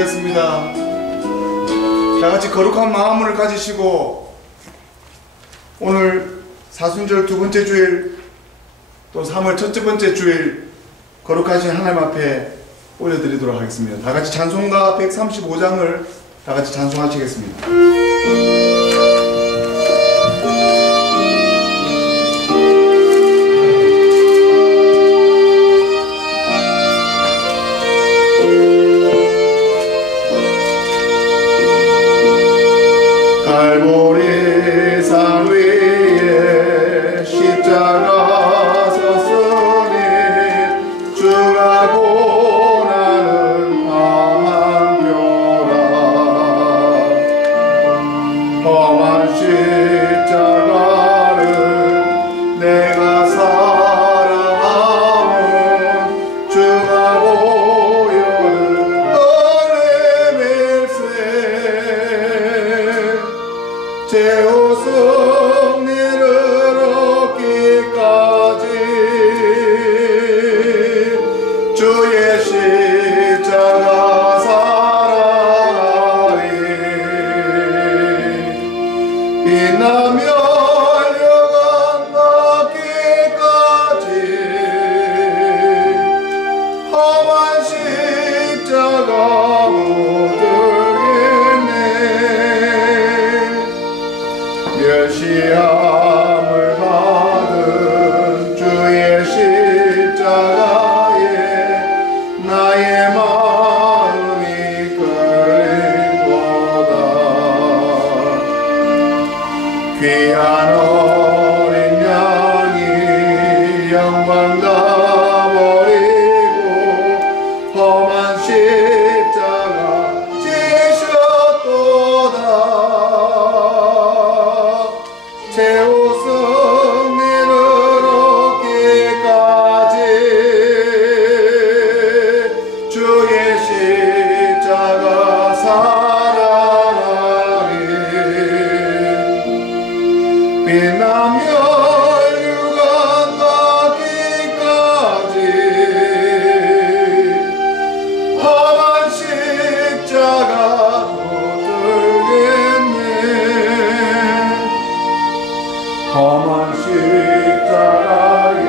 되었습니다. 다같이 거룩한 마음을 가지시고 오늘 사순절 두 번째 주일 또 3월 첫째 번째 주일 거룩하신 하나님 앞에 올려드리도록 하겠습니다. 다같이 찬송가 135장을 다같이 찬송하시겠습니다. 갈보리 산 위에 십자가 섰으니 주가 고난을 함표라. 험한 십자가를 내가 사랑하면 주가 보여는 너의 밀세 최후 승리를 얻기까지 주의 십자가 사랑하리. 빛나며 열려간 닿기까지 험한 십자가 붙들겠네. 멸시함을 받은 주의 십자가에 나의 마음이 끌리도다. 귀한 어린 양이 영광 다 버리고 험한 십자가 지셨도다. 최후 승리를 얻기까지 주의 십자가 사랑하리. 빛나며 유간 닿기까지 험한 십자가 붙들겠네. 험한 십자가에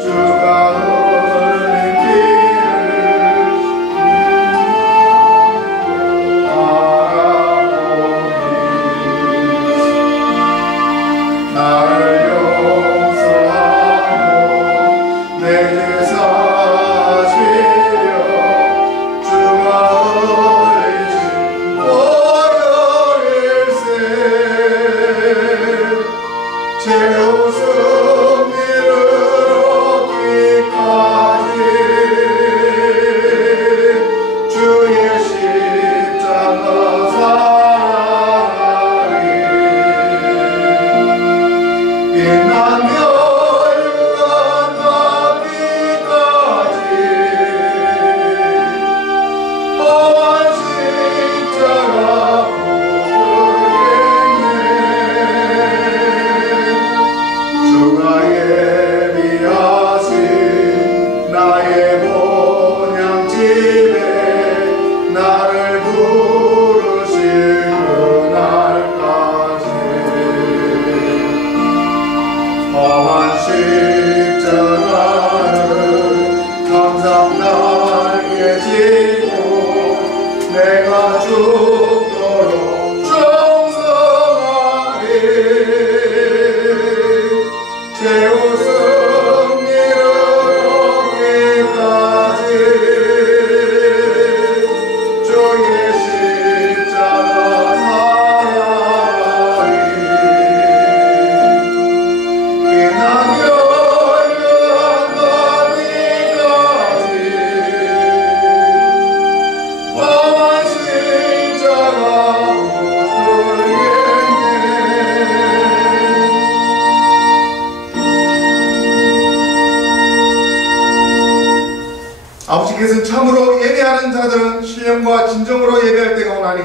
주가 흘린 피를 바라보니 나를 용서하고 내 죄 사시려 주가 흘리신 보혈일세. 최후 승리를 얻기까지 주의 십자가 사랑하리. 빛나며 유간 닿기까지 험한 십자가 주가 예비하신 나의 본향집에 나를 부르실 그날까지 험한 십자가를 항상 나에게 지고 내가 죽도록 충성하리. 최후 승리를 얻기까지 주의 십자가 사랑하리. 빛나며 유한 닿기까지 험한 십자가 아버지께서는 참으로 예배하는 자들은 신령과 진정으로 예배할 때가 오나니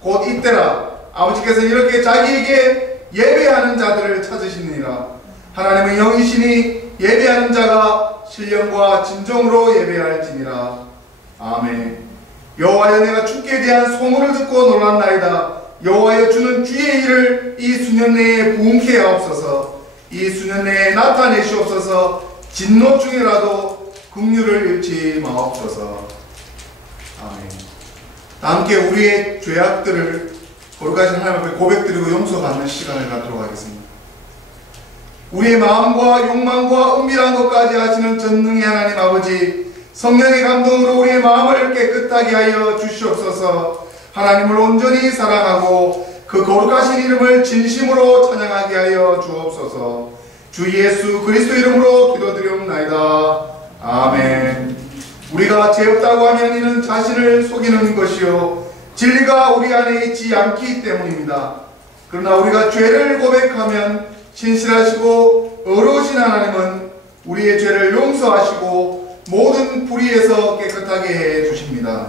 곧 이때라. 아버지께서는 이렇게 자기에게 예배하는 자들을 찾으시느니라. 하나님은 영이시니 예배하는 자가 신령과 진정으로 예배할지니라. 아멘. 여호와여 내가 주께 대한 소문을 듣고 놀랐나이다. 여호와여 주는 주의 일을 이 수년 내에 부응케 하옵소서. 이 수년 내에 나타내시옵소서. 진노 중에라도 긍휼을 잃지 마옵소서. 아멘. 다 함께 우리의 죄악들을 거룩하신 하나님 앞에 고백드리고 용서받는 시간을 갖도록 하겠습니다. 우리의 마음과 욕망과 은밀한 것까지 하시는 전능의 하나님 아버지, 성령의 감동으로 우리의 마음을 깨끗하게 하여 주시옵소서. 하나님을 온전히 사랑하고 그 거룩하신 이름을 진심으로 찬양하게 하여 주옵소서. 주 예수 그리스도 이름으로 기도드리옵나이다. 아멘. 우리가 죄 없다고 하면 이는 자신을 속이는 것이요 진리가 우리 안에 있지 않기 때문입니다. 그러나 우리가 죄를 고백하면 신실하시고 의로우신 하나님은 우리의 죄를 용서하시고 모든 불의에서 깨끗하게 해 주십니다.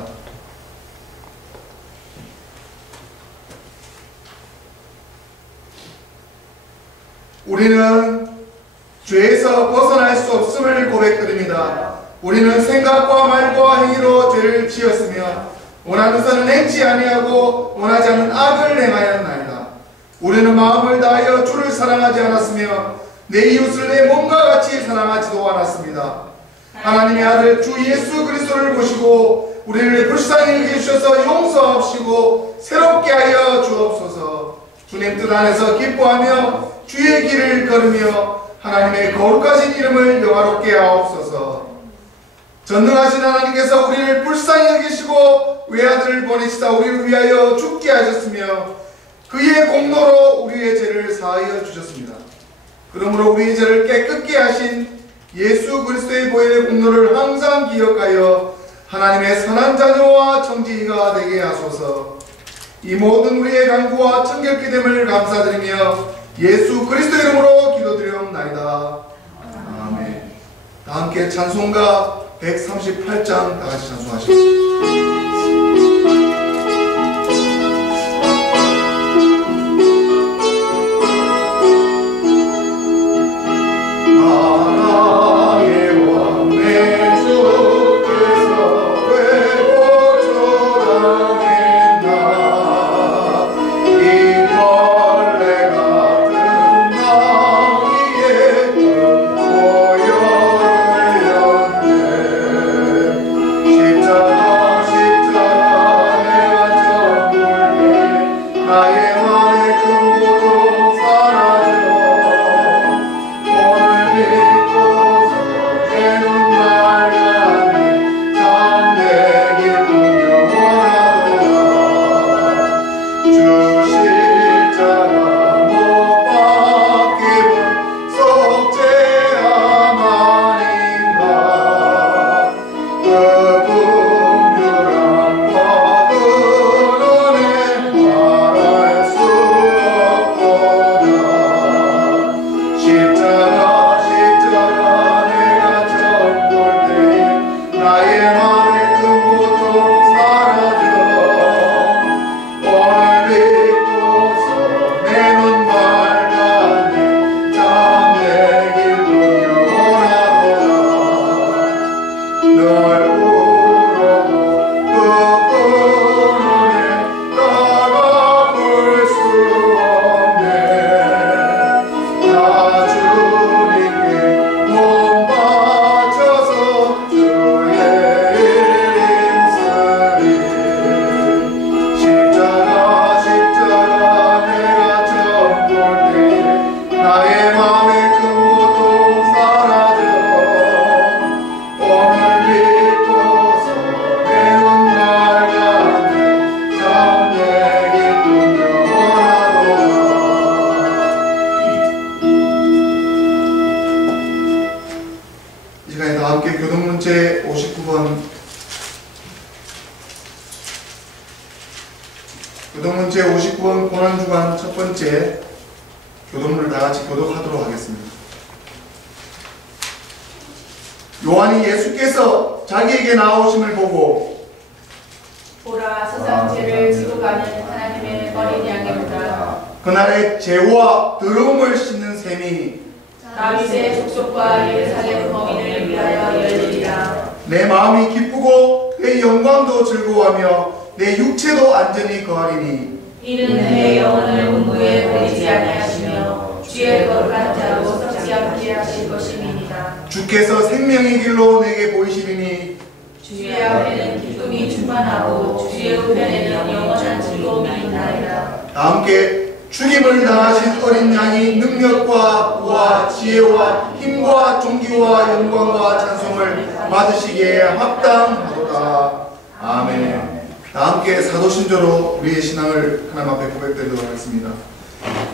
우리는 죄에서 벗어날 수 없음을 고백드립니다. 우리는 생각과 말과 행위로 죄를 지었으며 원하는 선은 행치 아니하고 원하지 않는 악을 행하였나이다. 우리는 마음을 다하여 주를 사랑하지 않았으며 내 이웃을 내 몸과 같이 사랑하지도 않았습니다. 하나님의 아들 주 예수 그리스도를 보시고 우리를 불쌍히 여기셔서 용서하시고 새롭게 하여 주옵소서. 주님 뜻 안에서 기뻐하며 주의 길을 걸으며 하나님의 거룩하신 이름을 영화롭게 하옵소서. 전능하신 하나님께서 우리를 불쌍히 여기시고 외아들을 보내시다 우리를 위하여 죽게 하셨으며 그의 공로로 우리의 죄를 사하여 주셨습니다. 그러므로 우리의 죄를 깨끗게 하신 예수 그리스도의 보혈의 공로를 항상 기억하여 하나님의 선한 자녀와 청지기가 되게 하소서. 이 모든 우리의 간구와 청결케 됨을 감사드리며 예수 그리스도 이름으로 기도드리옵나이다. 아멘. 다 함께 찬송가 138장 다 같이 찬송하시겠습니다. 교동문제 59번 고난주간 첫 번째 교동문을 다 같이 교독하도록 하겠습니다. 요한이 예수께서 자기에게 나오심을 보고 보라 세상 죄를 지고 가는 하나님의 어린 양의 보라. 그날의 죄와 더러움을 씻는 셈이 다윗의 족속과 예루살렘 거민을 위하여 열리리라. 내 마음이 기쁘고 내 영광도 즐거워하며 내 육체도 안전히 거하리니 이는 내 영혼을 문무에 버리지 아니하시며 주의 거룩한 자로 썩지 않게 하실 것임이니라. 주께서 생명의 길로 내게 보이시리니 주의 앞에는 기쁨이 충만하고 주의 우편에는 영원한 즐거움이 있나이다. 다 함께 죽임을 당하신 어린 양이 능력과 부와 지혜와 힘과 존귀와 영광과 찬송을 받으시기에 합당하도다. 아멘. 다 함께 사도신조로 우리의 신앙을 하나님 앞에 고백드리도록 하겠습니다.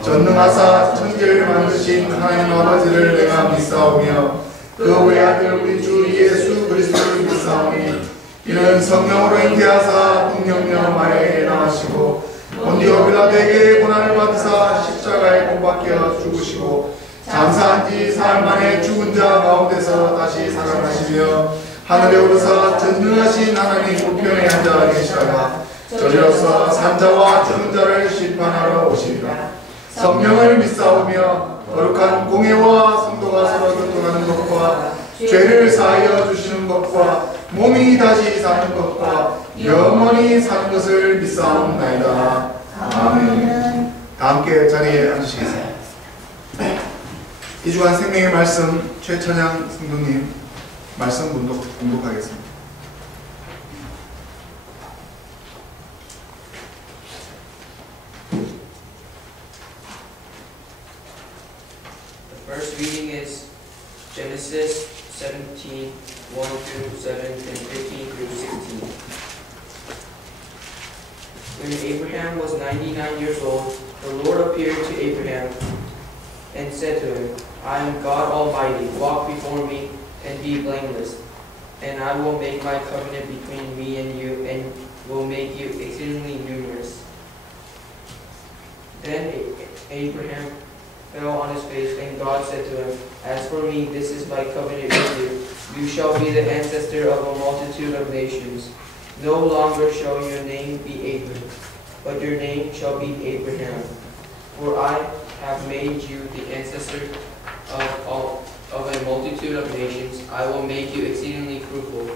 전능하사 천지를 만드신 하나님 아버지를 내가 믿사오며 그 외아들 우리 주 예수 그리스도를 믿사오니 이는 성령으로 잉태하사 동령녀 마리아에게 나시고 본디오 빌라도에게 고난을 받으사 십자가에 못 박혀 죽으시고 장사한 지 사흘 만에 죽은 자 가운데서 다시 살아나시며 하늘에 오르사 전능하신 하나님 우편에 앉아 계시다가 저리로서 산자와 죽은 자를 심판하러 오시리라. 성령을 믿사오며 거룩한 공예와 성도가 서로 교통하는 것과 죄를 사하여 주시는 것과 몸이 다시 사는 것과 영원히 사는 것을 믿사옵나이다. 아멘. 다 함께 자리에 앉으시겠습니다. 이 주간 생명의 말씀 최찬양 성도님 말씀 봉독하겠습니다. The first reading is Genesis 17, 1 through 7, and 15 through 16. When Abraham was 99 years old, the Lord appeared to Abraham and said to him, I am God Almighty, walk before me and be blameless, and I will make my covenant between me and you, and will make you exceedingly numerous. Then Abraham fell on his face, and God said to him, As for me, this is my covenant with you. You shall be the ancestor of a multitude of nations. No longer shall your name be Abram, but your name shall be Abraham. For I have made you the ancestor of a multitude of nations. I will make you exceedingly fruitful,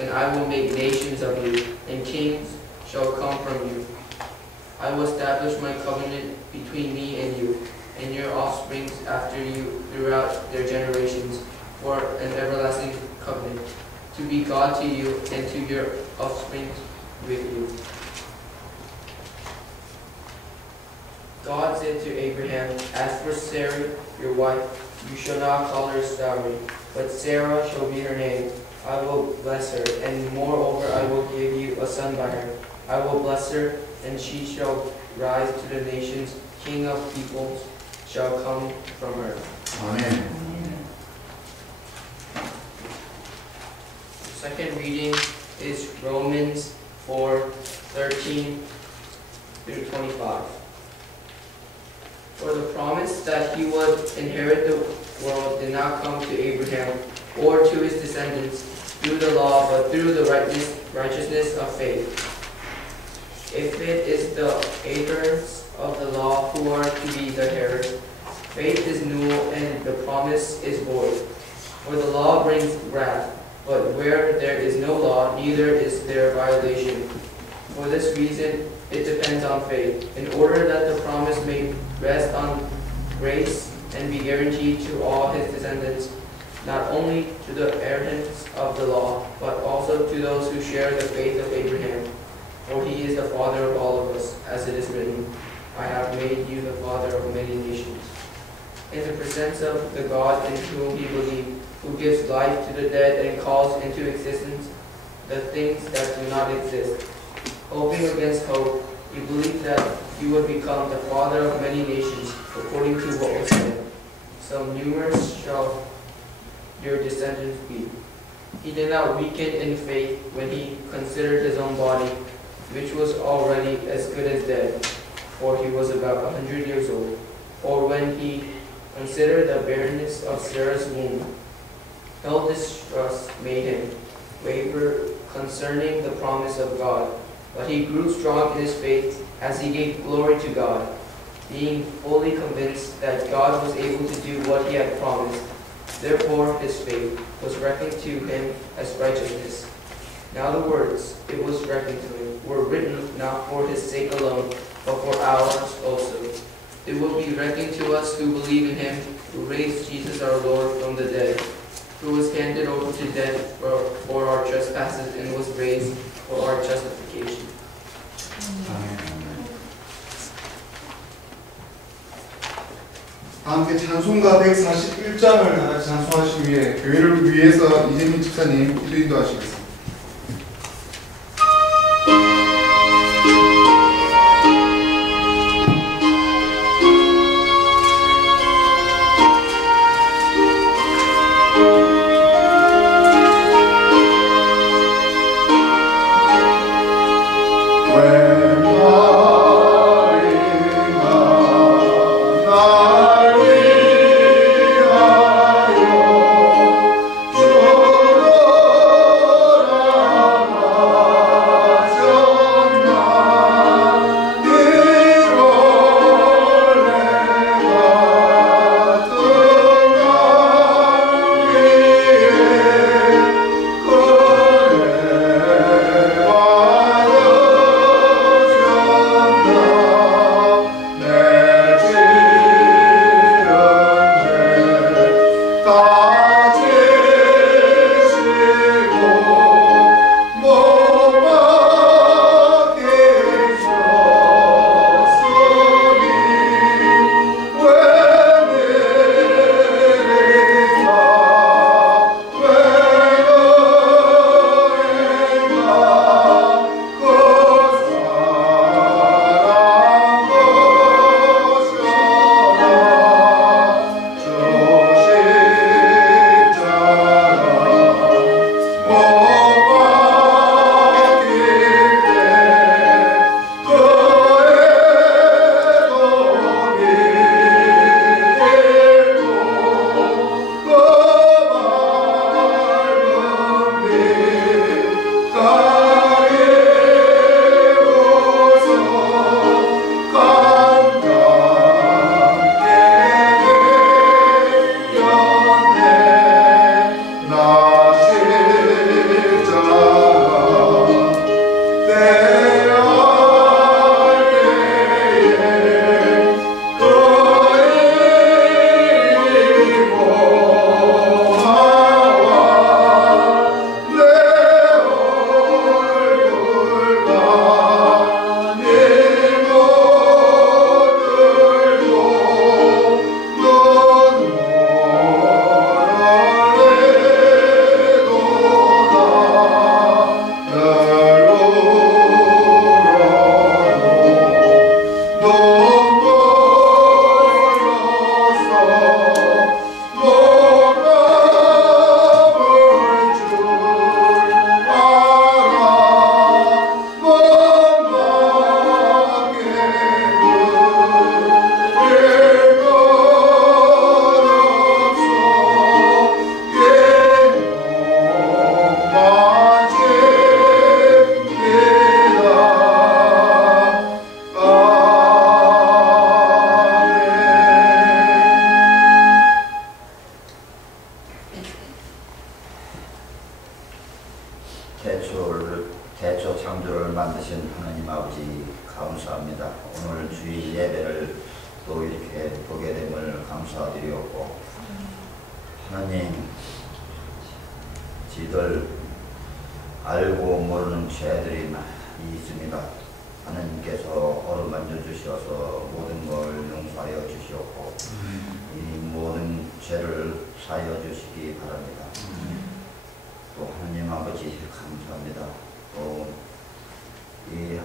and I will make nations of you, and kings shall come from you. I will establish my covenant between me and you, and your offspring after you throughout their generations, for an everlasting covenant, to be God to you and to your offspring with you. God said to Abraham, As for Sarai, your wife, you shall not call her Sarai, but Sarah shall be her name. I will bless her, and moreover I will give you a son by her. I will bless her, and she shall rise to the nations. King of peoples shall come from her. 아멘. The second reading is Romans 4:13 through 25. For the promise that he would inherit the world did not come to Abraham or to his descendants through the law, but through the righteousness of faith. If it is the heirs of the law who are to be the heirs, faith is null and the promise is void. For the law brings wrath, but where there is no law, neither is there violation. For this reason, it depends on faith, in order that the promise may rest on grace and be guaranteed to all his descendants, not only to the heirs of the law, but also to those who share the faith of Abraham. For he is the father of all of us, as it is written, I have made you the father of many nations. In the presence of the God in whom he believed, who gives life to the dead and calls into existence the things that do not exist. Hoping against hope, he believed that he would become the father of many nations, according to what was said, so numerous shall your descendants be. He did not weaken in faith when he considered his own body, which was already as good as dead, for he was about 100 years old, or when he considered the barrenness of Sarah's womb. No distrust made him waver concerning the promise of God, but he grew strong in his faith as he gave glory to God, being fully convinced that God was able to do what he had promised. Therefore his faith was reckoned to him as righteousness. Now the words, "it was reckoned to him," were written not for his sake alone, but for ours also. It will be reckoned to us who believe in him, who raised Jesus our Lord from the dead, who was handed over to death for our trespasses and was raised for our justification. 함께 찬송가 141장을 다같이 찬송하시기 위해 교회를 위해서 이재민 집사님 기도 인도하시겠습니다. 태초 창조를 만드신 하나님 아버지 감사합니다. 오늘 주일 예배를 또 이렇게 보게 됨을 감사드리었고, 하나님, 지들 알고 모르는 죄들이 많이 있습니다. 하나님께서 어루만져 주셔서 모든 걸 용서하여 주시옵고 이 모든 죄를 사하여 주시기 바랍니다. 또 하나님 아버지 감사합니다. 또 이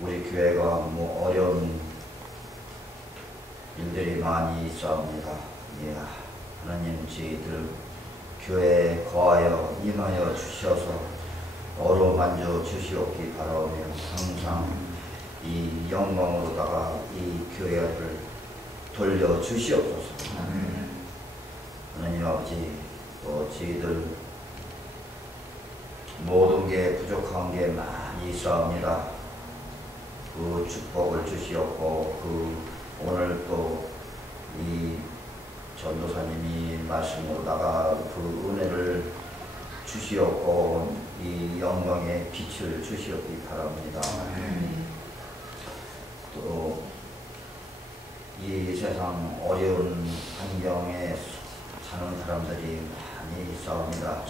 우리 교회가 뭐 어려운 일들이 많이 있사옵니다. 예, 하나님 저희들 교회에 거하여 임하여 주셔서 어루만져 주시옵기 바라오며 항상 이 영광으로다가 이 교회를 돌려 주시옵소서. 하나님 아버지, 또 저희들 모든 게 부족한 게 많이 있사옵니다. 그 축복을 주시옵고 그 오늘 또 이 전도사님이 말씀으로다가 그 은혜를 주시옵고 이 영광의 빛을 주시옵기 바랍니다. 또 이 세상 어려운 환경에 사는 사람들이 많이 있사옵니다.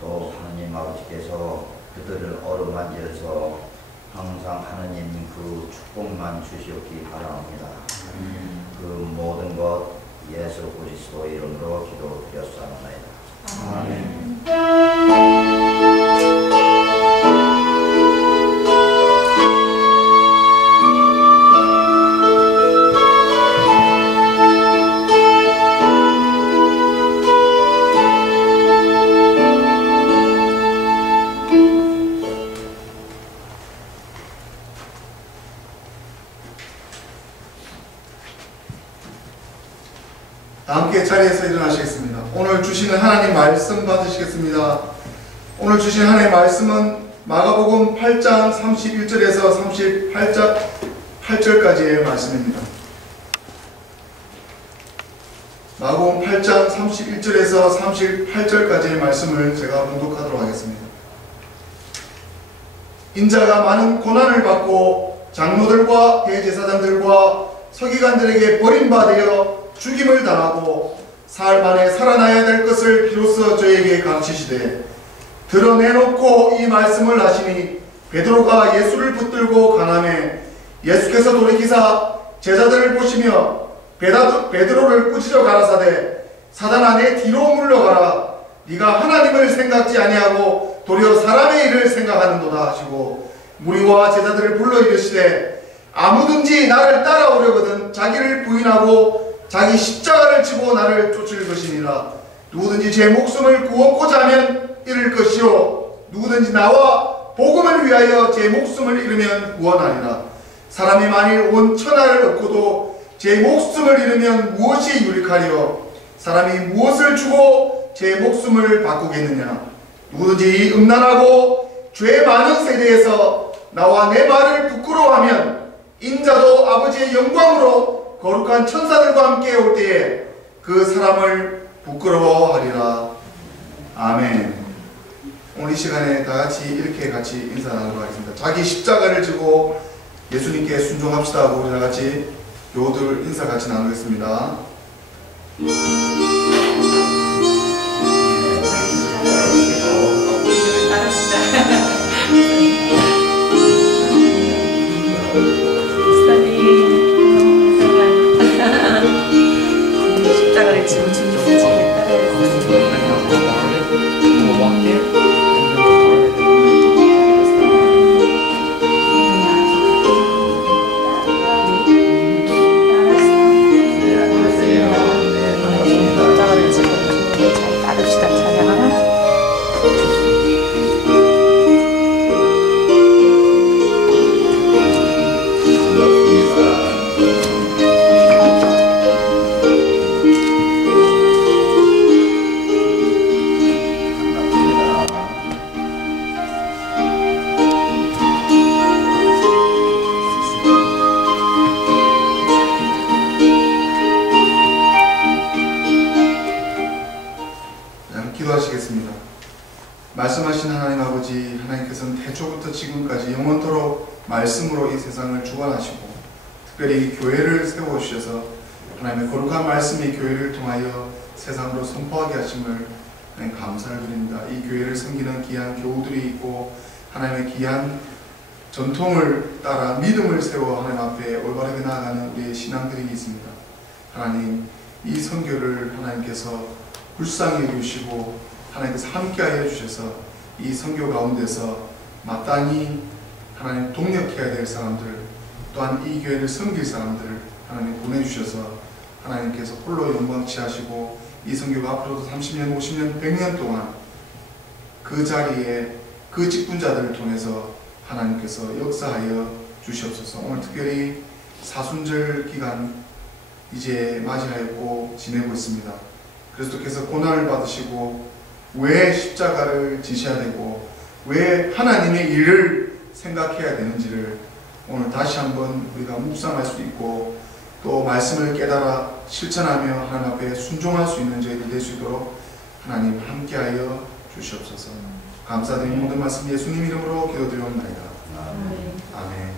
또 하느님 아버지께서 그들을 어루만져서 항상 하느님 그 축복만 주시옵기 바랍니다. 그 모든 것 예수 그리스도 이름으로 기도드렸사옵나이다. 아멘. 다 함께 자리에서 일어나시겠습니다. 오늘 주시는 하나님 말씀 받으시겠습니다. 오늘 주신 하나님의 말씀은 마가복음 8장 31절에서 38절까지의 말씀입니다. 마가복음 8장 31절에서 38절까지의 말씀을 제가 봉독하도록 하겠습니다. 인자가 많은 고난을 받고 장로들과 대제사장들과 서기관들에게 버림받아 죽임을 당하고 사흘 만에 살아나야 될 것을 비로소 저에게 가르치시되 드러내놓고 이 말씀을 하시니 베드로가 예수를 붙들고 가나매 예수께서 돌이키사 제자들을 보시며 베드로를 꾸짖어 가라사대 사단아 내 뒤로 물러가라 네가 하나님을 생각지 아니하고 도리어 사람의 일을 생각하는도다 하시고 무리와 제자들을 불러 이르시되 아무든지 나를 따라오려거든 자기를 부인하고 자기 십자가를 지고 나를 쫓을 것이니라. 누구든지 제 목숨을 구원고자 하면 잃을 것이요 누구든지 나와 복음을 위하여 제 목숨을 잃으면 구원하리라. 사람이 만일 온 천하를 얻고도 제 목숨을 잃으면 무엇이 유익하리요? 사람이 무엇을 주고 제 목숨을 바꾸겠느냐? 누구든지 이 음란하고 죄 많은 세대에서 나와 내 말을 부끄러워하면 인자도 아버지의 영광으로 거룩한 천사들과 함께 올 때에 그 사람을 부끄러워하리라. 아멘. 오늘 이 시간에 다 같이 이렇게 같이 인사 나누도록 하겠습니다. 자기 십자가를 지고 예수님께 순종합시다 하고 우리 다 같이 교우들 인사 같이 나누겠습니다. 십자가를 지고 진정을 기도하시겠습니다. 말씀하신 하나님 아버지, 하나님께서는 태초부터 지금까지 영원토록 말씀으로 이 세상을 주관하시고 특별히 이 교회를 세워주셔서 하나님의 거룩한 말씀이 교회를 통하여 세상으로 선포하게 하심을 하나님 감사를 드립니다. 이 교회를 섬기는 귀한 교우들이 있고 하나님의 귀한 전통을 따라 믿음을 세워 하나님 앞에 올바르게 나아가는 우리의 신앙들이 있습니다. 하나님, 이 선교를 하나님께서 불쌍히 여기시고 하나님께서 함께하여 주셔서 이 선교 가운데서 마땅히 하나님 동력해야 될 사람들, 또한 이 교회를 섬길 사람들을 하나님 보내주셔서 하나님께서 홀로 영광 취하시고 이 선교가 앞으로도 30년, 50년, 100년 동안 그 자리에 그 직분자들을 통해서 하나님께서 역사하여 주시옵소서. 오늘 특별히 사순절 기간 이제 맞이하였고 지내고 있습니다. 그리스도께서 고난을 받으시고 왜 십자가를 지셔야 되고 왜 하나님의 일을 생각해야 되는지를 오늘 다시 한번 우리가 묵상할 수 있고 또 말씀을 깨달아 실천하며 하나님 앞에 순종할 수 있는 저희들 될 수 있도록 하나님 함께하여 주시옵소서. 감사드린 모든 말씀 예수님 이름으로 기도드리옵나이다. 아멘.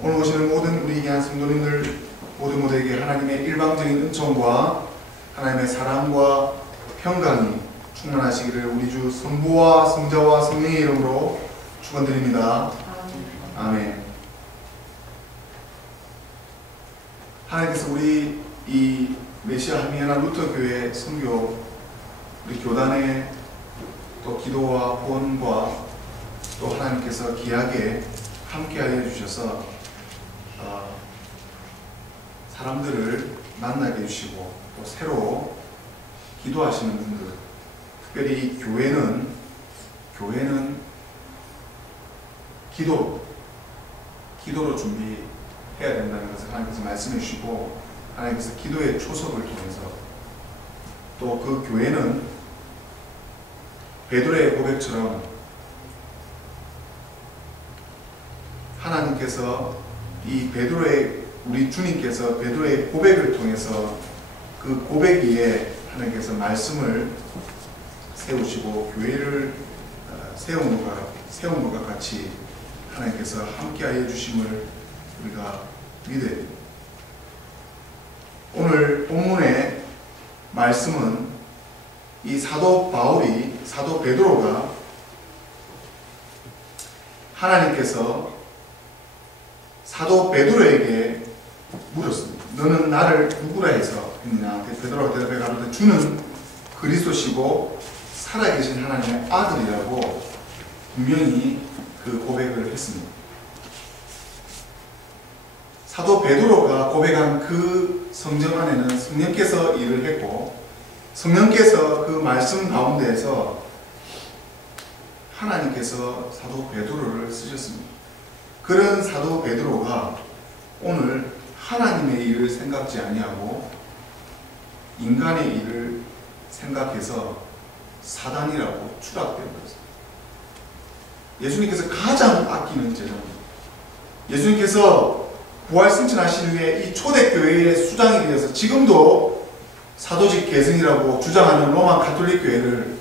오늘 오시는 모든 우리 귀한 성도님들 모두에게 하나님의 일방적인 은총과 하나님의 사랑과 평강이 충만하시기를 우리 주 성부와 성자와 성령의 이름으로 축원드립니다. 아멘. 하나님께서 우리 이 메시아 한미연합 루터 교회 선교 우리 교단의 또 기도와 후원과 또 하나님께서 귀하게 함께하여 주셔서 사람들을 만나게 해주시고 또 새로 기도하시는 분들, 특별히 교회는 기도로 준비해야 된다는 것을 하나님께서 말씀해 주시고 하나님께서 기도의 초석을 통해서 또 그 교회는 베드로의 고백처럼 하나님께서 우리 주님께서 베드로의 고백을 통해서 그 고백 위에 하나님께서 말씀을 세우시고 교회를 세운 것과 같이 하나님께서 함께하여 주심을 우리가 믿어야 됩니다. 오늘 본문의 말씀은 이 사도 베드로가 하나님께서 사도 베드로에게 물었습니다. 너는 나를 누구라 해서 했느냐? 베드로가 대답해 가로되 주는 그리스도시고 살아계신 하나님의 아들이라고 분명히 그 고백을 했습니다. 사도 베드로가 고백한 그 성경 안에는 성령께서 일을 했고 성령께서 그 말씀 가운데에서 하나님께서 사도 베드로를 쓰셨습니다. 그런 사도 베드로가 오늘 하나님의 일을 생각지 아니하고 인간의 일을 생각해서 사단이라고 추락된 것입니다. 예수님께서 가장 아끼는 제자입니다. 예수님께서 부활승천하신 후에 이 초대교회의 수장이 되어서 지금도 사도직 계승이라고 주장하는 로마 가톨릭 교회를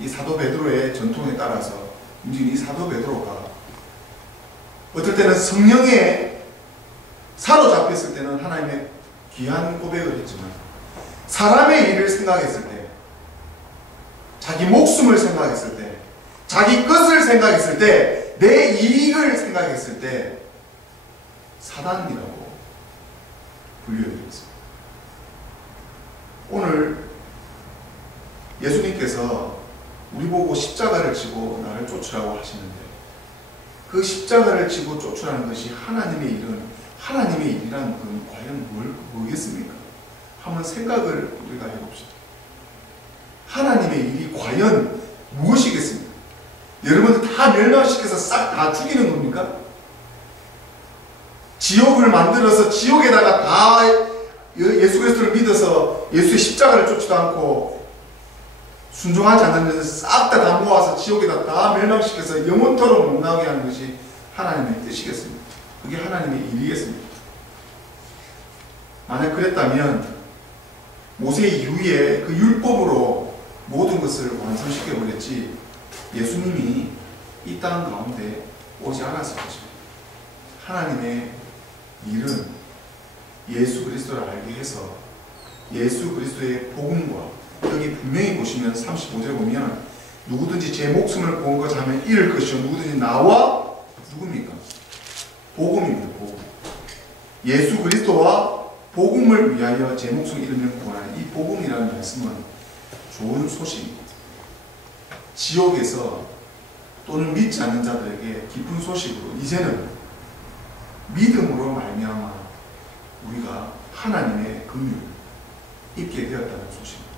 이 사도 베드로의 전통에 따라서 움직인 이 사도 베드로가 어떨 때는 성령에 사로잡혔을 때는 하나님의 귀한 고백을 했지만 사람의 일을 생각했을 때, 자기 목숨을 생각했을 때, 자기 것을 생각했을 때, 내 이익을 생각했을 때 사단이라고 분류해드렸습니다. 오늘 예수님께서 우리 보고 십자가를 지고 나를 쫓으라고 하시는데 그 십자가를 지고 쫓으라는 것이 하나님의 일이라는 건 과연 뭐겠습니까? 한번 생각을 우리가 해봅시다. 하나님의 일이 과연 무엇이겠습니까? 여러분들 다 멸망시켜서 싹 다 죽이는 겁니까? 지옥을 만들어서 지옥에다가 다 예수 그리스도를 믿어서 예수의 십자가를 쫓지도 않고 순종하지 않는 데서 싹 다 모아서 지옥에다 다 멸망시켜서 영원토록 못 나오게 하는 것이 하나님의 뜻이겠습니까? 그게 하나님의 일이겠습니까? 만약 그랬다면 모세 이후에 그 율법으로 모든 것을 완성시켜 버렸지 예수님이 이 땅 가운데 오지 않았을 것입니다. 하나님의 일은 예수 그리스도를 알게 해서 예수 그리스도의 복음과 여기 분명히 보시면 35절 보면 누구든지 제 목숨을 구원하고자 하면 잃을 것이요 누구든지 나와 누굽니까? 복음입니다. 복음. 예수 그리스도와 복음을 위하여 제 목숨을 잃으면 구원하는 이 복음이라는 말씀은 좋은 소식입니다. 지옥에서 또는 믿지 않는 자들에게 기쁜 소식으로 이제는 믿음으로 말미암아 우리가 하나님의 긍휼을 입게 되었다는 소식입니다.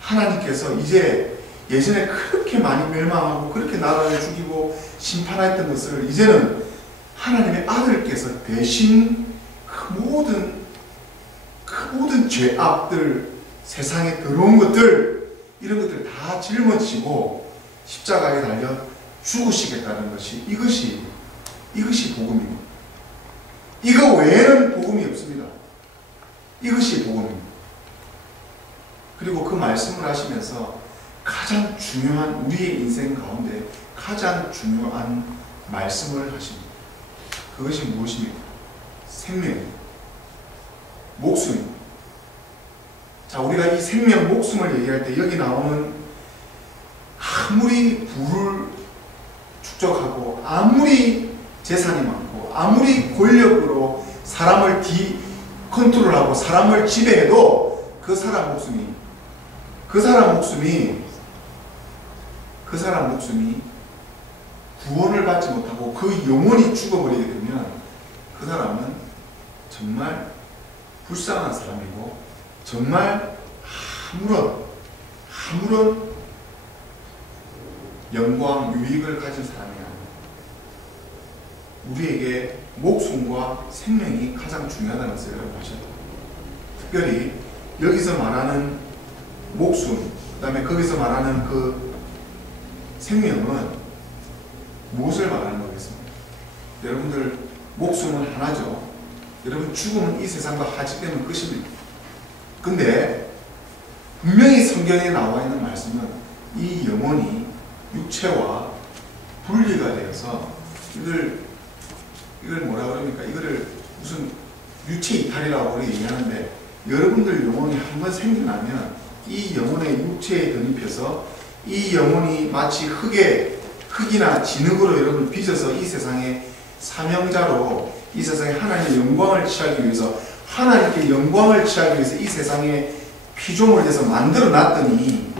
하나님께서 이제 예전에 그렇게 많이 멸망하고 그렇게 나라를 죽이고 심판했던 것을 이제는 하나님의 아들께서 대신 그 모든 죄악들, 세상에 더러운 것들 이런 것들 다 짊어지고 십자가에 달려 죽으시겠다는 것이 이것이 복음입니다. 이거 외에는 복음이 없습니다. 이것이 복음입니다. 그리고 그 말씀을 하시면서 가장 중요한 우리의 인생 가운데 가장 중요한 말씀을 하십니다. 그것이 무엇입니까? 생명입니다. 목숨입니다. 자, 우리가 이 생명, 목숨을 얘기할 때 여기 나오는 아무리 부를 축적하고 아무리 재산이 많고 아무리 권력으로 사람을 컨트롤하고 사람을 지배해도 그 사람 목숨이 구원을 받지 못하고 그 영혼이 죽어버리게 되면 그 사람은 정말 불쌍한 사람이고 정말 아무런 영광, 유익을 가진 사람이 아닙니다. 우리에게 목숨과 생명이 가장 중요하다는 것을 여러분 아셔야 돼요. 특별히 여기서 말하는 목숨, 그 다음에 거기서 말하는 그 생명은 무엇을 말하는 거겠습니까? 여러분들 목숨은 하나죠. 여러분 죽음은 이 세상과 하직되는 끝입니다. 근데 분명히 성경에 나와 있는 말씀은 이 영혼이 육체와 분리가 되어서 이걸 뭐라 그럽니까? 이거를 무슨 유체 이탈이라고 우리 얘기하는데, 여러분들 영혼이 한번 생겨나면 이 영혼의 육체에 덧입혀서 이 영혼이 마치 흙이나 진흙으로 여러분을 빚어서 이 세상의 사명자로 이 세상에 하나님의 영광을 취하기 위해서, 하나님께 영광을 취하기 위해서 이 세상에 피조물을 해서 만들어 놨더니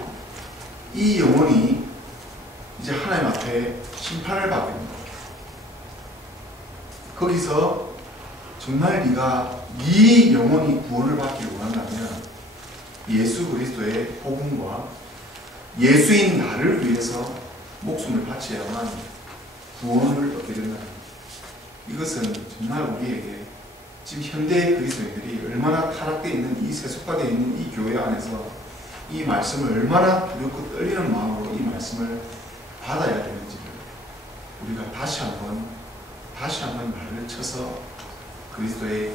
이 영혼이 이제 하나님 앞에 심판을 받게 됩니다. 거기서 정말 네가 이 영혼이 구원을 받기를 원한다면 예수 그리스도의 복음과 예수인 나를 위해서 목숨을 바쳐야만 구원을 얻게 된다. 이것은 정말 우리에게 지금 현대의 그리스도인들이 얼마나 타락되어 있는 이 세속화되어 있는 이 교회 안에서 이 말씀을 얼마나 두렵고 떨리는 마음으로 이 말씀을 받아야 되는지를 우리가 다시 한번 말을 쳐서 그리스도의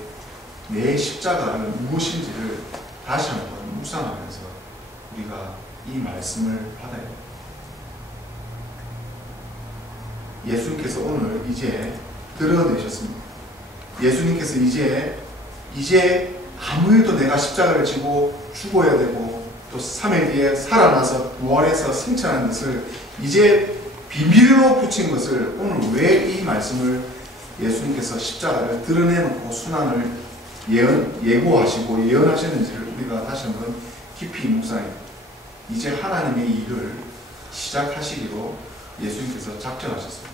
내 십자가를 무엇인지를 다시 한번 묵상하면서 우리가 이 말씀을 받아야 됩니다. 예수님께서 오늘 이제 드러내셨습니다. 예수님께서 이제 아무 일도 내가 십자가를 지고 죽어야 되고 또 3일 뒤에 살아나서 부활해서 승천한 것을 이제 비밀로 붙인 것을 오늘 왜 이 말씀을 예수님께서 십자가를 드러내놓고 순환을 예고하시고 예언하셨는지를 우리가 다시 한번 깊이 묵상해. 이제 하나님의 일을 시작하시기로 예수님께서 작정하셨습니다.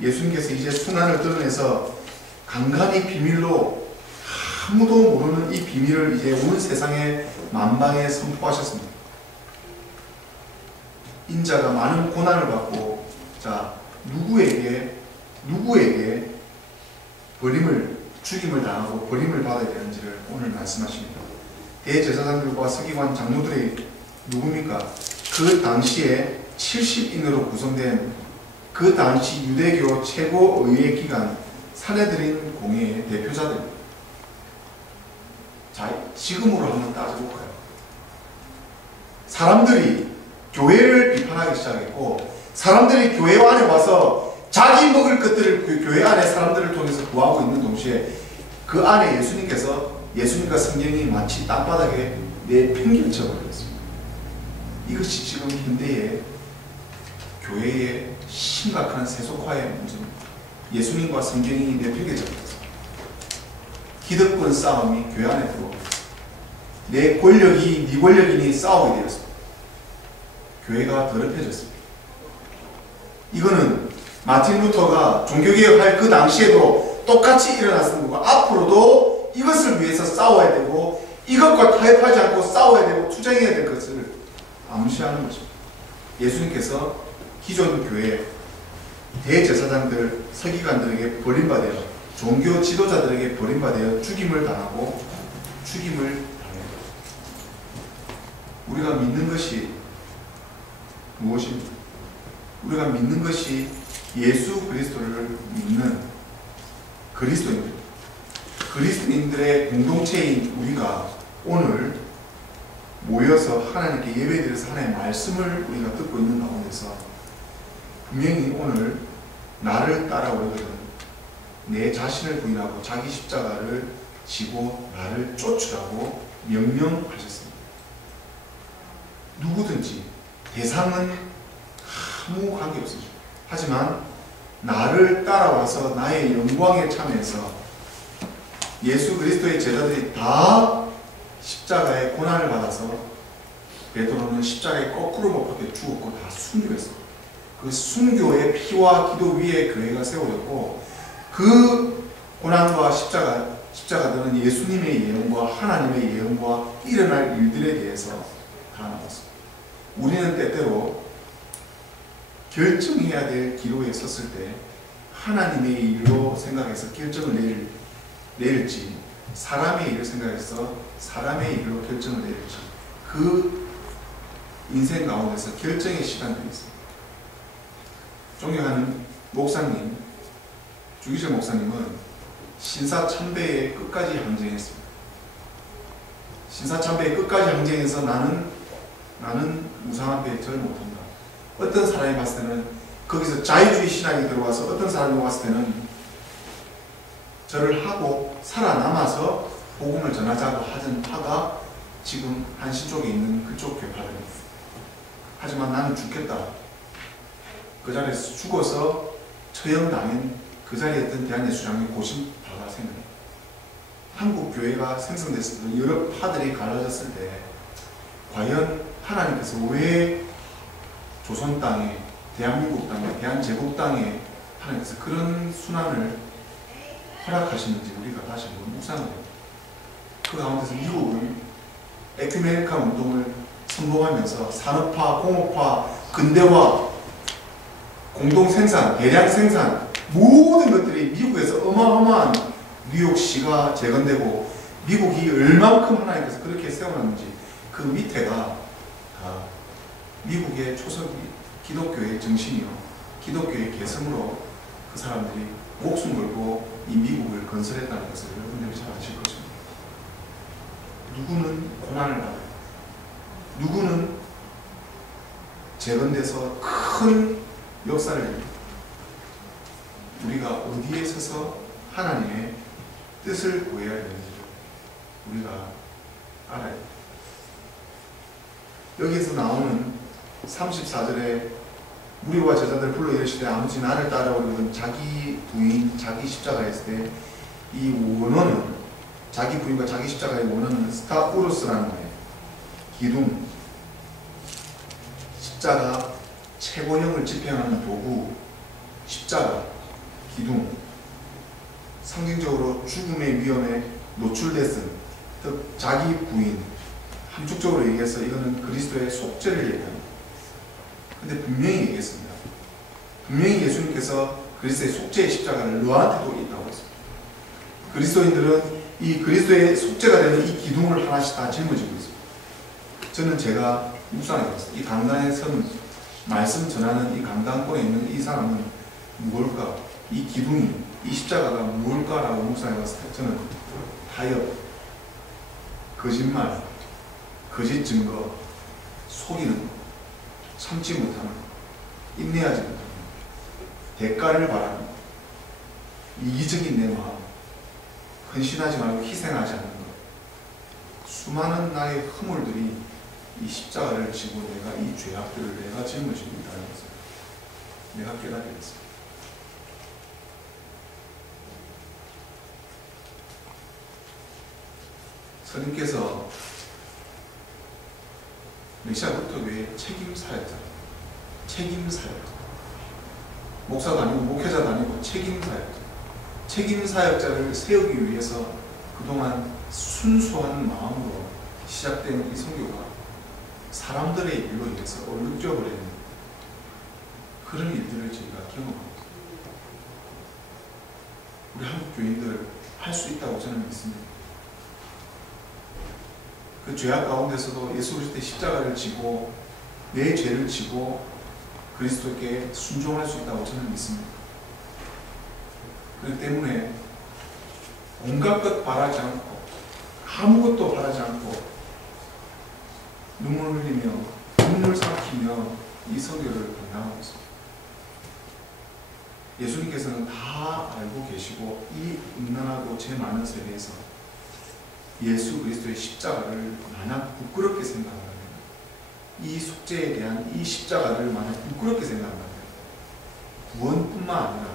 예수님께서 이제 순환을 드러내서 간간히 비밀로 아무도 모르는 이 비밀을 이제 온 세상에 만방에 선포하셨습니다. 인자가 많은 고난을 받고 자 누구에게 죽임을 당하고 버림을 받아야 되는지를 오늘 말씀하십니다. 대제사장들과 서기관 장로들이 누굽니까? 그 당시에 70인으로 구성된 그 당시 유대교 최고 의회 기관 산헤드린 공회의 대표자들입니다. 자, 지금으로 한번 따져볼까요? 사람들이 교회를 비판하기 시작했고, 사람들이 교회 안에 와서 자기 먹을 것들을 그 교회 안에 사람들을 통해서 구하고 있는 동시에 그 안에 예수님과 성경이 마치 땅바닥에 내팽개쳐 버렸습니다. 이것이 지금 현대의 교회의 심각한 세속화의 문제입니다. 예수님과 성경이 내팽개쳐 버렸습니다. 기득권 싸움이 교회 안에 들어오고 내 권력이 네 권력이니 싸우게 되었습니다. 교회가 더럽혀졌습니다. 이거는 마틴 루터가 종교개혁할 그 당시에도 똑같이 일어났던 거고 앞으로도 이것을 위해서 싸워야 되고 이것과 타협하지 않고 싸워야 되고 투쟁해야 될 것을 암시하는 것입니다. 예수님께서 기존 교회 대제사장들, 서기관들에게 버림받아요. 종교 지도자들에게 버림받아요. 죽임을 당해요. 우리가 믿는 것이 무엇입니까? 우리가 믿는 것이 예수 그리스도를 믿는 그리스도인들의 공동체인 우리가 오늘 모여서 하나님께 예배드려서 하나님의 말씀을 우리가 듣고 있는 가운데서 분명히 오늘 나를 따라오거든 내 자신을 부인하고 자기 십자가를 지고 나를 쫓으라고 명령하셨습니다. 누구든지 대상은 아무 관계없습니다. 하지만 나를 따라와서 나의 영광에 참여해서 예수 그리스도의 제자들이 다 십자가의 고난을 받아서 베드로는 십자가에 거꾸로 못 박혀 죽었고 다 순교했어요. 그 순교의 피와 기도 위에 교회가 세워졌고 그 고난과 십자가들은 예수님의 예언과 하나님의 예언과 일어날 일들에 대해서 다 나왔습니다. 우리는 때때로 결정해야 될 기로에 섰을 때 하나님의 일로 생각해서 결정을 내릴지 사람의 일을 생각해서 사람의 일로 결정을 내릴지 그 인생 가운데서 결정의 시간들이 있습니다. 존경하는 목사님 주기철 목사님은 신사참배에 끝까지 항쟁했습니다. 신사참배에 끝까지 항쟁해서 나는 무상 앞에 절 못한다. 어떤 사람이 봤을 때는 거기서 자유주의 신학이 들어와서 어떤 사람이 봤을 때는 절을 하고 살아남아서 복음을 전하자고 하던 파가 지금 한신 쪽에 있는 그쪽 교파들입니다. 하지만 나는 죽겠다. 그 자리에서 죽어서 처형당한 그 자리에 있던 대한예수장이 고심파가 생깁니다. 한국 교회가 생성됐을 때 여러 파들이 갈라졌을 때 과연 하나님께서 왜 조선 땅에 대한민국 땅에 대한제국 땅에 하나님께서 그런 순환을 허락하시는지 우리가 다시 한번 묵상을 해요. 그 가운데서 미국은 에큐메니카 운동을 선봉하면서 산업화, 공업화, 근대화, 공동생산, 대량생산 모든 것들이 미국에서 어마어마한 뉴욕시가 재건되고 미국이 얼만큼 하나님께서 그렇게 세워놨는지 그 밑에가 미국의 초석 기독교의 정신이요 기독교의 개성으로 그 사람들이 목숨 걸고 이 미국을 건설했다는 것을 여러분들이 잘 아실 것입니다. 누구는 고난을 받아요. 누구는 재건돼서 큰 역사를 이룹니다. 우리가 어디에 서서 하나님의 뜻을 구해야 되는지 우리가 알아야 돼요. 여기에서 나오는 34절에 무리와 제자들 불러 이르시되 아무지 나를 따라오려거든 자기 부인 자기 십자가에 있을 때 이 원어는 자기 부인과 자기 십자가의 원어는 스타우로스라는 거예요. 기둥, 십자가 최고형을 집행하는 도구, 십자가, 기둥, 상징적으로 죽음의 위험에 노출됐음, 즉 자기 부인, 함축적으로 얘기해서 이거는 그리스도의 속죄를 얘기합니다. 근데 분명히 얘기했습니다. 분명히 예수님께서 그리스도의 속죄의 십자가를 너한테도 있다고 했습니다. 그리스도인들은 이 그리스도의 속죄가 되는 이 기둥을 하나씩 다 짊어지고 있습니다. 저는 제가 묵상해봤습니다. 이 강단에 선 말씀 전하는 이 강단권에 있는 이 사람은 무엇일까? 이 기둥이, 이 십자가가 무엇일까라고 묵상해봤을 때 저는 타협, 거짓말, 거짓 증거, 속이는 것, 참지 못하는 것, 인내하지 못하는 것, 대가를 바라는 것, 이기적인 내 마음, 헌신하지 말고 희생하지 않는 것, 수많은 나의 허물들이 이 십자가를 지고 내가 이 죄악들을 내가 짊어지고 있다는 것을 내가 깨닫게 됐습니다. 스님께서 메시아 국토교회의 책임사역자, 목사도 아니고 목회자도 아니고 책임사역자를 세우기 위해서 그동안 순수한 마음으로 시작된 이 선교가 사람들의 일로 인해서 얼룩져버리는 그런 일들을 저희가 경험합니다. 우리 한국 교인들 할 수 있다고 저는 믿습니다. 그 죄악 가운데서도 예수 그리스도의 십자가를 지고 내 죄를 지고 그리스도께 순종할 수 있다고 저는 믿습니다. 그렇기 때문에 온갖 것 바라지 않고 아무것도 바라지 않고 눈물 흘리며 눈물 삼키며 이 설교를 감당하고 있습니다. 예수님께서는 다 알고 계시고 이 음란하고 죄 많은 세대에서 예수 그리스도의 십자가를 만약 부끄럽게 생각한다면, 이 속죄에 대한 이 십자가를 만약 부끄럽게 생각한다면 구원뿐만 아니라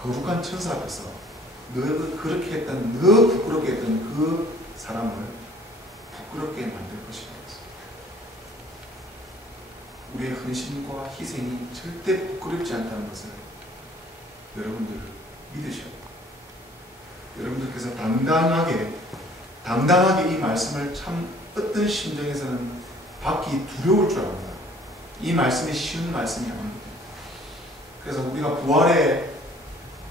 거룩한 천사 앞에서 너 그렇게 했던, 너 부끄럽게 했던 그 사람을 부끄럽게 만들 것이다. 우리의 헌신과 희생이 절대 부끄럽지 않다는 것을 여러분들 믿으셔야 돼요. 여러분들께서 당당하게 이 말씀을 참 어떤 심정에서는 받기 두려울 줄 압니다. 이 말씀이 쉬운 말씀이 아닙니다. 그래서 우리가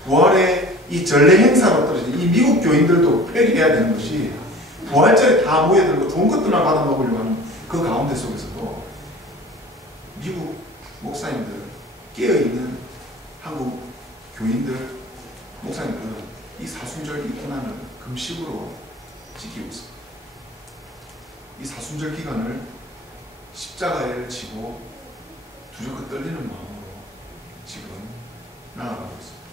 부활의 이 전례 행사로 떨어진 이 미국 교인들도 회개해야 되는 것이, 부활절에 다 모여들고 좋은 것들만 받아 먹으려고 하는 그 가운데 속에서도 미국 목사님들, 깨어있는 한국 교인들, 목사님들은 이 사순절 이 고난을 금식으로 지키고 있습니다. 이 사순절 기간을 십자가를 지고 두렵고 떨리는 마음으로 지금 나아가고 있습니다.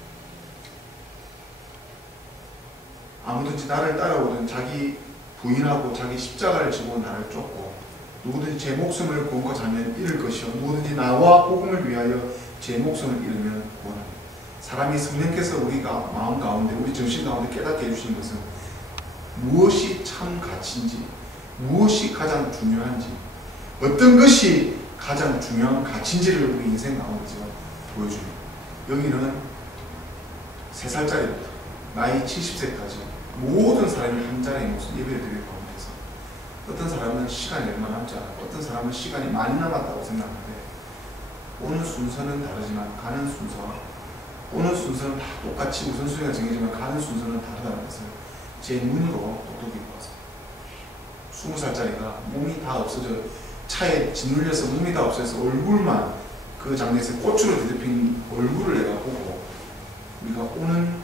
아무든지 나를 따라오든 자기 부인하고 자기 십자가를 지고 나를 쫓고 누구든지 제 목숨을 구원코 자면 잃을 것이요 누구든지 나와 복음을 위하여 제 목숨을 잃으면 구원합니다. 사람이 성령께서 우리가 마음 가운데, 우리 정신 가운데 깨닫게 해주신 것은 무엇이 참 가치인지, 무엇이 가장 중요한지, 어떤 것이 가장 중요한 가치인지를 우리 인생 가운데서 보여줍니다. 여기는 3살짜리부터 나이 70세까지 모든 사람이 한 자리의 모습 예배를 드릴 가운데서 어떤 사람은 시간이 얼마 남지 않았고 어떤 사람은 시간이 많이 남았다고 생각하는데, 오는 순서는 다르지만 가는 순서는 다 똑같이 우선순위가 정해지만 가는 순서는 다르다는 것을 제 눈으로 똑똑히 보았습니다. 20살짜리가 몸이 다 없어져 차에 짓눌려서 몸이 다 없어져서 얼굴만 그 장례에서 꽃으로 뒤덮인 얼굴을 내가 보고 우리가 오는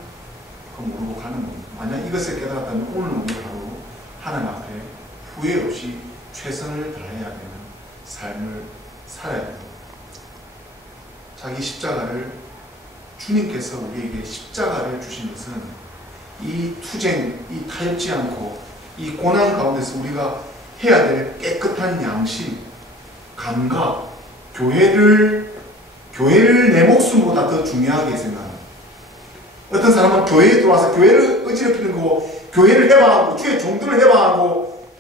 거 모르고 가는 겁니다. 만약 이것을 깨달았다면 오늘 우리 하루 하나님 앞에 후회 없이 최선을 다해야 되는 삶을 살아야 됩니다. 자기 십자가를, 주님께서 우리에게 십자가를 주신 것은 이 투쟁, 이 타협지 않고 이 고난 가운데서 우리가 해야 될 깨끗한 양심, 감각, 교회를 내 목숨보다 더 중요하게 생각합니다. 어떤 사람은 교회에 들어와서 교회를 어지럽히는 거고, 교회를 해방하고 주의 종들을 해방하고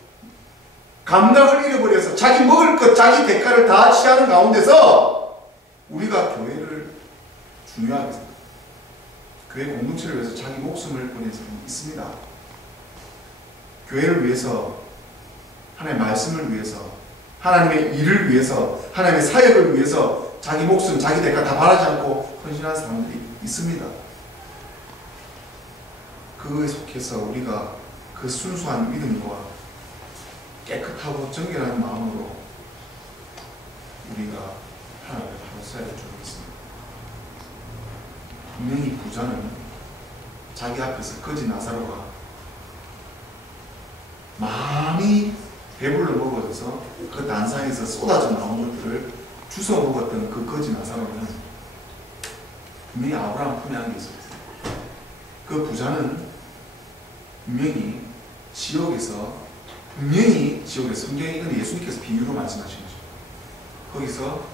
감각을 잃어버려서 자기 먹을 것, 자기 대가를 다 취하는 가운데서 우리가 교회를 중요하게 생각합니다. 교회 공동체를 위해서 자기 목숨을 보낸 사람이 있습니다. 교회를 위해서, 하나님의 말씀을 위해서, 하나님의 일을 위해서, 하나님의 사역을 위해서 자기 목숨, 자기 대가 다 바라지 않고 헌신하는 사람들이 있습니다. 그거에 속해서 우리가 그 순수한 믿음과 깨끗하고 정결한 마음으로 우리가 하나님을 바로 써야 될 줄 믿습니다. 분명히 부자는 자기 앞에서 거지 나사로가 많이 배불러 먹어져서 그 난상에서 쏟아져 나온 것들을 주워 먹었던 그 거지 나사로는 분명히 아브라함 품에 안겨 있었어요. 그 부자는 분명히 지옥에서, 성경에 이건 예수님께서 비유로 말씀하신 거죠. 거기서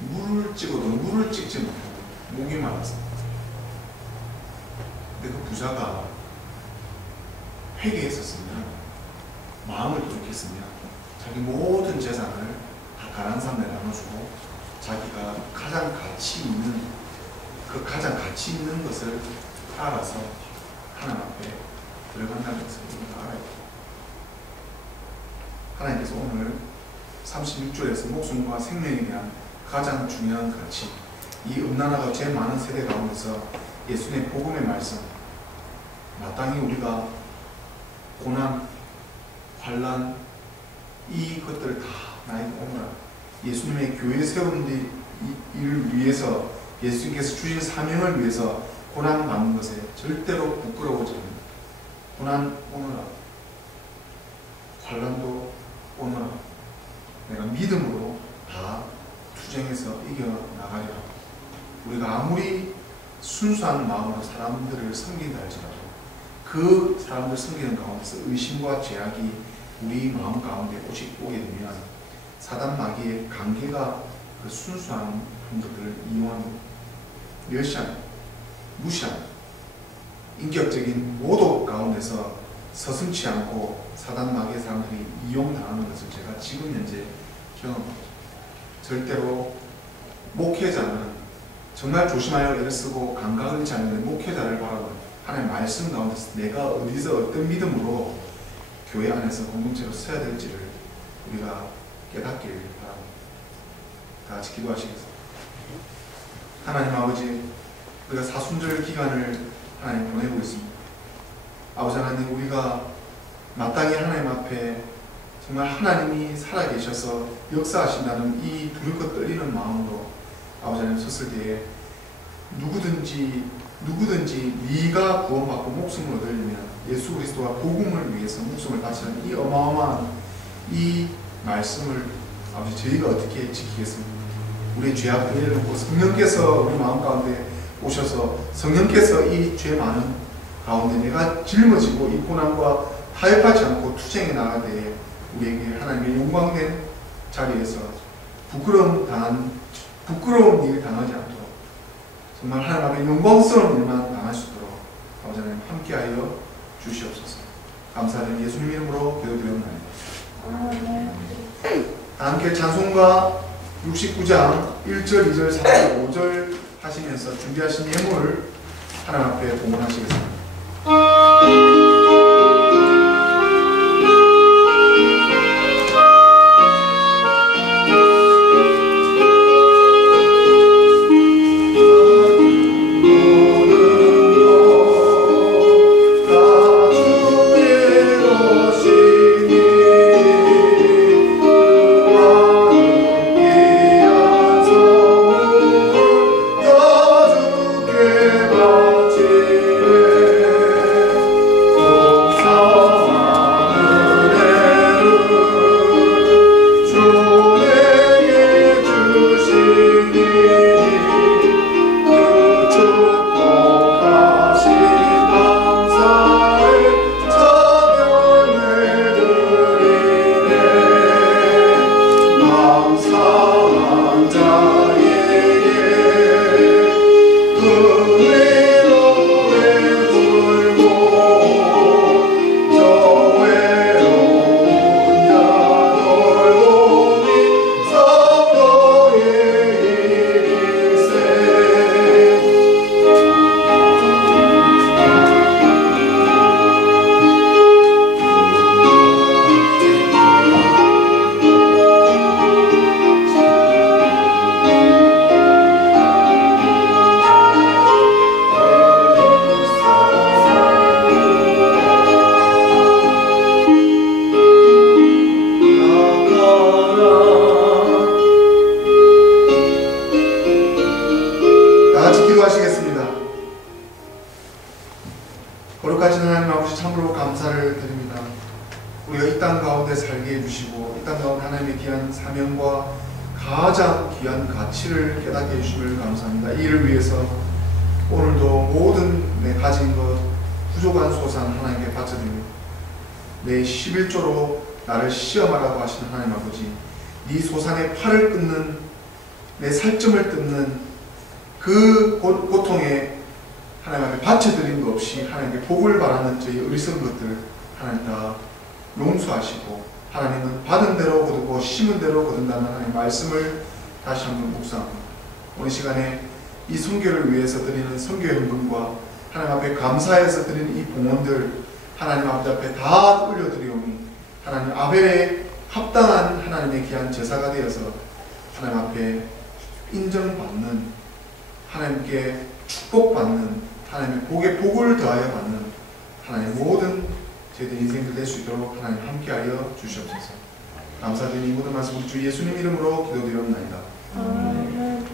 물을 찍어도 물을 찍지 못하고 목이 말랐어요. 근데 그 부자가 회개했었으면, 마음을 돌이켰으면 자기 모든 재산을 다 가난한 사람들에 나눠주고 자기가 가장 가치 있는 것을 알아서 하나님 앞에 들어간다는 것을 우리가 알아야 돼요. 하나님께서 오늘 36절에서 목숨과 생명에 대한 가장 중요한 가치, 이 음란하고 제일 많은 세대 가운데서 예수님의 복음의 말씀, 마땅히 우리가 고난, 환난, 이것들을 다 나에게 오므라, 예수님의 교회 세우는 일을 위해서, 예수님께서 주신 사명을 위해서 고난 받는 것에 절대로 부끄러워하지 않는, 고난 오너라, 환난도 오너라, 아무리 순수한 마음으로 사람들을 섬긴다 할지라도 그 사람들 섬기는 가운데서 의심과 제약이 우리 마음 가운데 오게 되면 사단 마귀의 관계가 그 순수한 분들을 이용하는, 멸시하는, 무시하는 인격적인 모독 가운데서 서슴지 않고 사단 마귀의 사람들이 이용당하는 것을 제가 지금 현재 경험합니다. 절대로 목회자는 정말 조심하여 애를 쓰고 감각을 잃지 않는데 목회자를 바라보는 하나님의 말씀 가운데서 내가 어디서 어떤 믿음으로 교회 안에서 공동체로 서야 될지를 우리가 깨닫길 바랍니다. 다 같이 기도하시겠습니다. 하나님 아버지, 우리가 사순절 기간을 하나님 보내고 있습니다. 아버지 하나님, 우리가 마땅히 하나님 앞에 정말 하나님이 살아계셔서 역사하신다는 이 두렵고 떨리는 마음으로 아버지 하나님 섰을 때에 누구든지 네가 구원받고 목숨을 얻으려면 예수 그리스도와 복음을 위해서 목숨을 바치는 이 어마어마한 이 말씀을 아버지 저희가 어떻게 지키겠습니까? 우리의 죄악들을 놓고 성령께서 우리 마음 가운데 오셔서 성령께서 이 죄 많은 가운데 내가 짊어지고 이 고난과 타협하지 않고 투쟁해 나갈 때에 우리에게 하나님의 영광된 자리에서 부끄러운 일 당하지 않도록 정말 하나님 앞에 영광스러운 일만 당할 수 있도록 아버지 하나님 함께하여 주시옵소서. 감사드리는 예수님 이름으로 기도드리옵나이다. 다 함께 찬송가 69장 1절, 2절, 4절, 5절 하시면서 준비하신 예물 하나님 앞에 봉헌하시겠습니다. 거룩하신 하나님 아버지, 참으로 감사를 드립니다. 우리가 이 땅 가운데 살게 해주시고 이 땅 가운데 하나님의 귀한 사명과 가장 귀한 가치를 깨닫게 해주심을 감사합니다. 이 일을 위해서 오늘도 모든 내 가진 것 부족한 소산 하나님께 바쳐드립니다. 내 11조로 나를 시험하라고 하시는 하나님 아버지, 네 소산의 팔을 끊는, 내 살점을 뜯는 그 고통에 하나님 앞에 바쳐드린 것 없이 하나님께 복을 바라는 저희 어리석은 것들 하나님 다 용서하시고, 하나님은 받은 대로 거두고 심은 대로 거둔다는 하나님의 말씀을 다시 한번 묵상합니다. 오늘 시간에 이 선교를 위해서 드리는 선교 헌금과 하나님 앞에 감사해서 드리는 이 봉헌들 하나님 앞에 다 올려드리오니 하나님 아벨에 합당한 하나님의 귀한 제사가 되어서 하나님 앞에 인정받는, 하나님께 축복받는, 하나님의 복에 복을 더하여 받는 하나님의 모든 저희들 인생들 될 수 있도록 하나님 함께하여 주시옵소서. 감사드리니 모든 말씀 우리 주 예수님 이름으로 기도드리옵나이다. 아멘.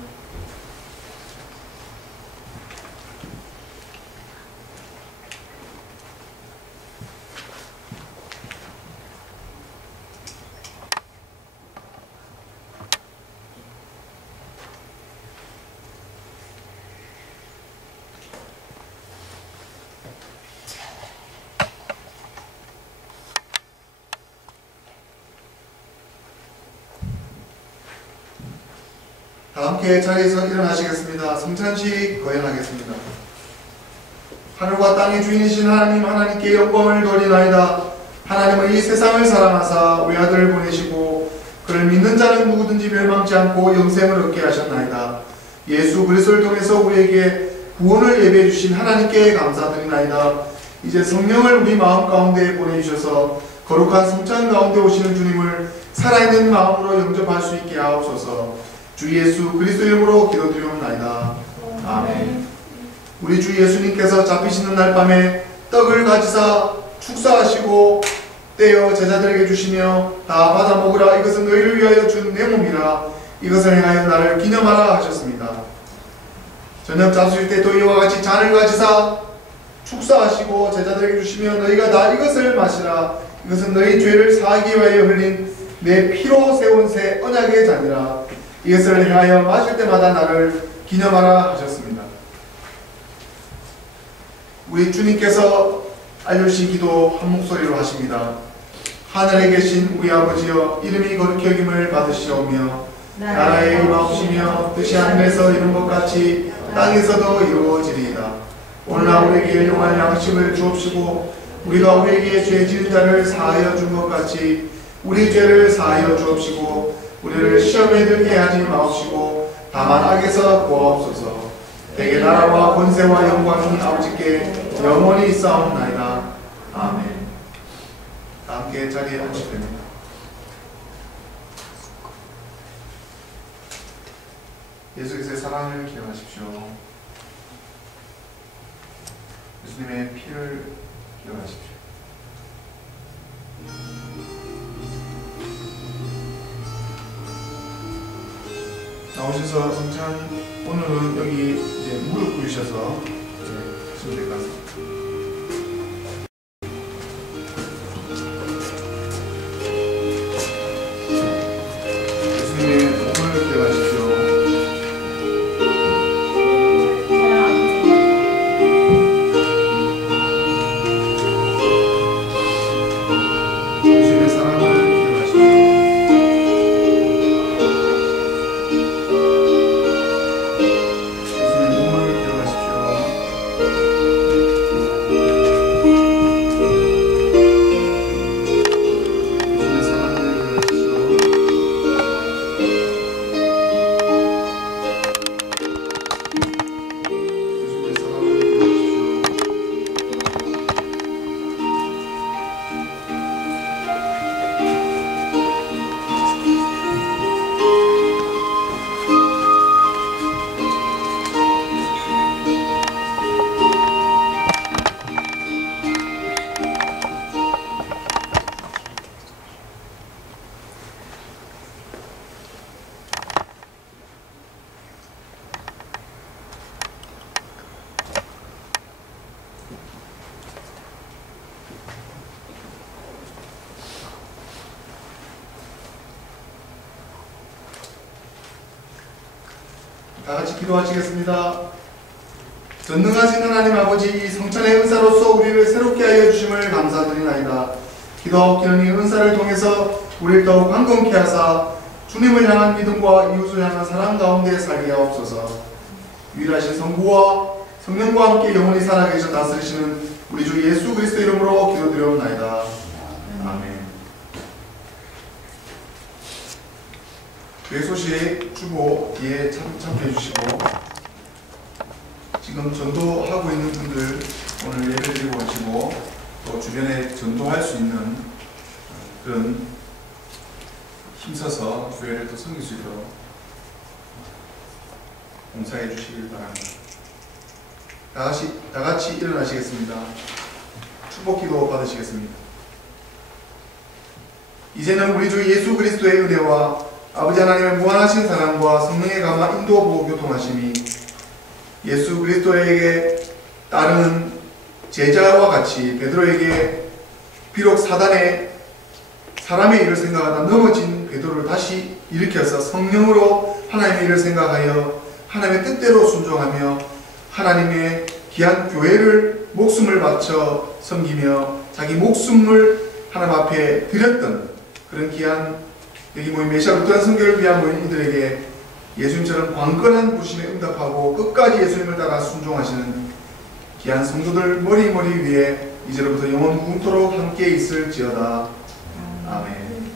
함께 자리에서 일어나시겠습니다. 성찬식 거행하겠습니다. 하늘과 땅의 주인이신 하나님, 하나님께 영광을 돌리나이다. 하나님은 이 세상을 사랑하사 외아들을 보내시고 그를 믿는 자는 누구든지 멸망치 않고 영생을 얻게 하셨나이다. 예수 그리스도를 통해서 우리에게 구원을 예배해 주신 하나님께 감사드리나이다. 이제 성령을 우리 마음 가운데 보내주셔서 거룩한 성찬 가운데 오시는 주님을 살아있는 마음으로 영접할 수 있게 하옵소서. 주 예수 그리스도 이름으로 기도드리옵나이다. 아멘. 우리 주 예수님께서 잡히시는 날 밤에 떡을 가지사 축사하시고 떼어 제자들에게 주시며 다 받아 먹으라. 이것은 너희를 위하여 준 내 몸이라. 이것을 행하여 나를 기념하라 하셨습니다. 저녁 잡수실 때 또 이와 같이 잔을 가지사 축사하시고 제자들에게 주시며 너희가 다 이것을 마시라. 이것은 너희 죄를 사하기 위하여 흘린 내 피로 세운 새 언약의 잔이라. 이것을 행하여 마실 때마다 나를 기념하라 하셨습니다. 우리 주님께서 알려주신 기도 한 목소리로 하십니다. 하늘에 계신 우리 아버지여, 이름이 거룩히 여김을 받으시오며 나라에 임하옵시며 뜻이 하늘에서 이룬 것 같이 땅에서도 이루어지리이다. 오늘날 우리에게 일용할 양식을 주옵시고 우리가 우리에게 죄 지은 자를 사하여 준 것 같이 우리 죄를 사하여 주옵시고 우리를 시험에 들게 하지 마옵시고 다만 악에서 구하옵소서. 대개 나라와 권세와 영광이 아버지께 영원히 있사옵나이다. 아멘. 함께 자리에 앉으시면 됩니다. 예수 그리스도의 사랑을 기억하십시오. 예수님의 피를 기억하십시오. 나오셔서 성찬, 오늘은 여기 이제 무릎 꿇으셔서 하시면 될 것 같습니다. 예수님의 몸을 기억하십시오. 예수님의 사랑을 기억하십시오. 다 같이 기도하시겠습니다. 전능하신 하나님 아버지, 이 성찬의 은사로서 우리를 새롭게 하여 주심을 감사드리나이다. 기도하옵기는 이 은사를 통해서 우리를 더욱 강건케 하사 주님을 향한 믿음과 이웃을 향한 사랑 가운데 살게 하옵소서. 유일하신 성부와 성령과 함께 영원히 살아계셔 다스리시는 우리 주 예수 그리스도 이름으로 기도드리옵나이다. 아멘. 교회 소식 주보 뒤에 참여해 주시고, 지금 전도하고 있는 분들 오늘 예배 드리고 가시고 또 주변에 전도할 수 있는 그런 힘써서 교회를 또 섬길 수 있도록 봉사해 주시길 바랍니다. 다 같이 일어나시겠습니다. 축복기도 받으시겠습니다. 이제는 우리 주 예수 그리스도의 은혜와 아버지 하나님의 무한하신 사랑과 성령의 감화 인도 보호 교통하심이 예수 그리스도에게 따르는 제자와 같이 베드로에게 비록 사단의 사람의 일을 생각하다 넘어진 베드로를 다시 일으켜서 성령으로 하나님의 일을 생각하여 하나님의 뜻대로 순종하며 하나님의 귀한 교회를 목숨을 바쳐 섬기며 자기 목숨을 하나님 앞에 드렸던 그런 귀한 여기 모인 메시아 루터란 선교를 위한 모인 이들에게 예수님처럼 광건한 부심에 응답하고 끝까지 예수님을 따라 순종하시는 귀한 성도들 머리 위에 이제로부터 영원 무궁토록 함께 있을지어다. 아멘.